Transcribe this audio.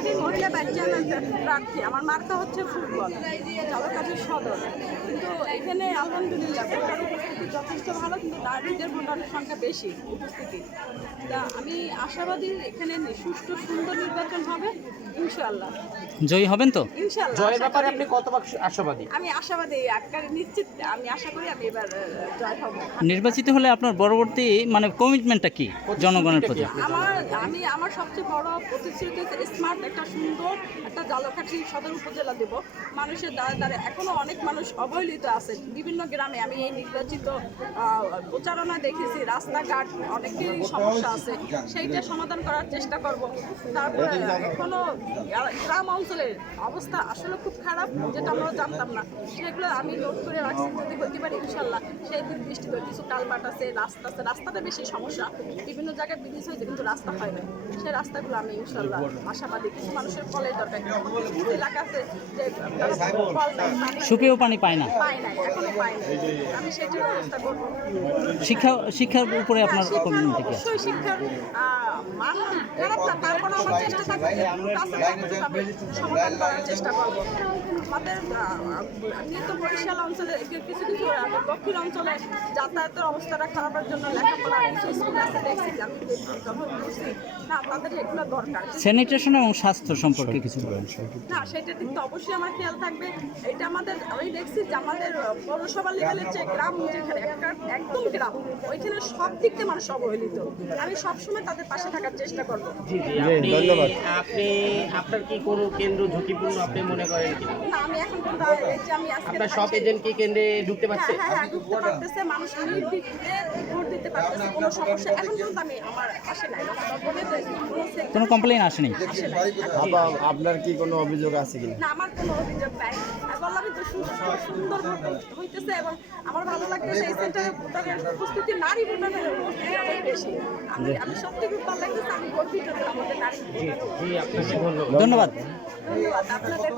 আশাবাদী মহিলা vice chairman প্রার্থী। আমার মার্কা হচ্ছে ফুটবল, ঝালকাঠি সদর। কিন্তু এখানে আলহামদুলিল্লাহ ভোটার উপস্থিতি যথেষ্ট ভালো, কিন্তু নারীদের ভোটারের সংখ্যা বেশি উপস্থিতি। তা আমি আশাবাদী এখানে সুষ্ঠু সুন্দর নির্বাচন হবে ইনশাআল্লাহ। জয়ী হবেন তো? ইনশাআল্লাহ জয়ের ব্যাপারে আপনি কতবার আশাবাদী? আমি আশাবাদী, একবারে নিশ্চিত। আমি আশা করি আমি এবার জয় হব। নির্বাচিত হলে আপনার পরবর্তী মানে কমিটমেন্টটা কি জনগণের প্রতি? আমার সবচেয়ে বড় প্রতিশ্রুতি হচ্ছে স্মার্ট একটা সুন্দর একটা ঝালকাঠি সদর উপজেলা দেব। মানুষের দ্বারা দ্বারা এখনো অনেক মানুষ অবহেলিত আছে বিভিন্ন গ্রামে। আমি এই নির্বাচিত প্রচারণা দেখেছি, রাস্তাঘাট অনেকেরই সমস্যা আছে, সেইটা সমাধান করার চেষ্টা করব। তারপরে এখনো গ্রাম অঞ্চলের অবস্থা আসলে খুব খারাপ, যেটা আমরা জানতাম না, সেগুলো আমি নোট করে রাখছি। যদি হতে পারি ইনশাল্লাহ সেই দিক দৃষ্টি করে কিছু কালভার্ট আছে, রাস্তা আছে, রাস্তাটা বেশি সমস্যা। বিভিন্ন জায়গায় ব্রিজ হয়েছে কিন্তু রাস্তা হয় না, সেই রাস্তাগুলো আমি ইনশাল্লাহ আশাবাদী। কিছু মানুষের ফলের দরকার, কিছু এলাকা আছে যে ফল নাই, সুপেয় পানি পায় না, এখনো পায় না। আমি সেটার ব্যবস্থা করবো। শিক্ষার উপরে আপনার কমিটমেন্ট কি আছে? অবশ্যই শিক্ষার মান খারাপ না, তারপরে আমার চেষ্টা থাকবে সমাধান করার চেষ্টা করবো। আমাদের নিত্য বরিশাল অঞ্চলে কিছু কিছু দক্ষিণ অঞ্চলে যাতায়াতের অবস্থাটা খারাপের জন্য লেখাপড়া স্কুল আছে দেখছি, আমি যখন বুঝছি না তাদের এগুলো দরকার। স্যানিটেশন এবং স্বাস্থ্য সম্পর্কে কিছু বলেন। না, সেটা কিন্তু অবশ্যই আমার খেয়াল থাকবে। এটা আমাদের আমি দেখছি যে আমাদের পৌরসভা লেভেলের যে গ্রাম, যেখানে একদম গ্রাম, ওইখানে সব দিক থেকে মানুষ অবহেলিত। আমি সবসময় তাদের পাশে থাকার চেষ্টা করবো। ধন্যবাদ। আপনি আপনার কি কোনো কেন্দ্র ঝুঁকিপূর্ণ আপনি মনে করেন কি? না, আমি এখন পর্যন্ত আমি আজকে আপনার সব এজেন্ট কি কেন্দ্রে ঢুকতে পারছে? হ্যাঁ, ঢুকতে পারতেছে, মানুষ নির্বিঘ্নে ভোট দিতে পারতেছে, কোনো সমস্যা এখন পর্যন্ত আমি আমার আসে নাই। কোনো কমপ্লেন আসেনি? আপনার কি কোনো অভিযোগ আছে কিনা? না, আমার কোনো অভিযোগ নাই। বললামই তো সুন্দর হইতেছে এবং আমার ভালো লাগতেছে এই সেন্টারে ভোটারের উপস্থিতি, নারী ভোটারের উপস্থিতি অনেক বেশি। আমি সত্যি খুব ভালো লাগতেছে, আমি গর্বিত যে আমাদের নারী ভোটার। জি, আপনাকে ধন্যবাদ। ধন্যবাদ। ধন্যবাদ আপনাদের।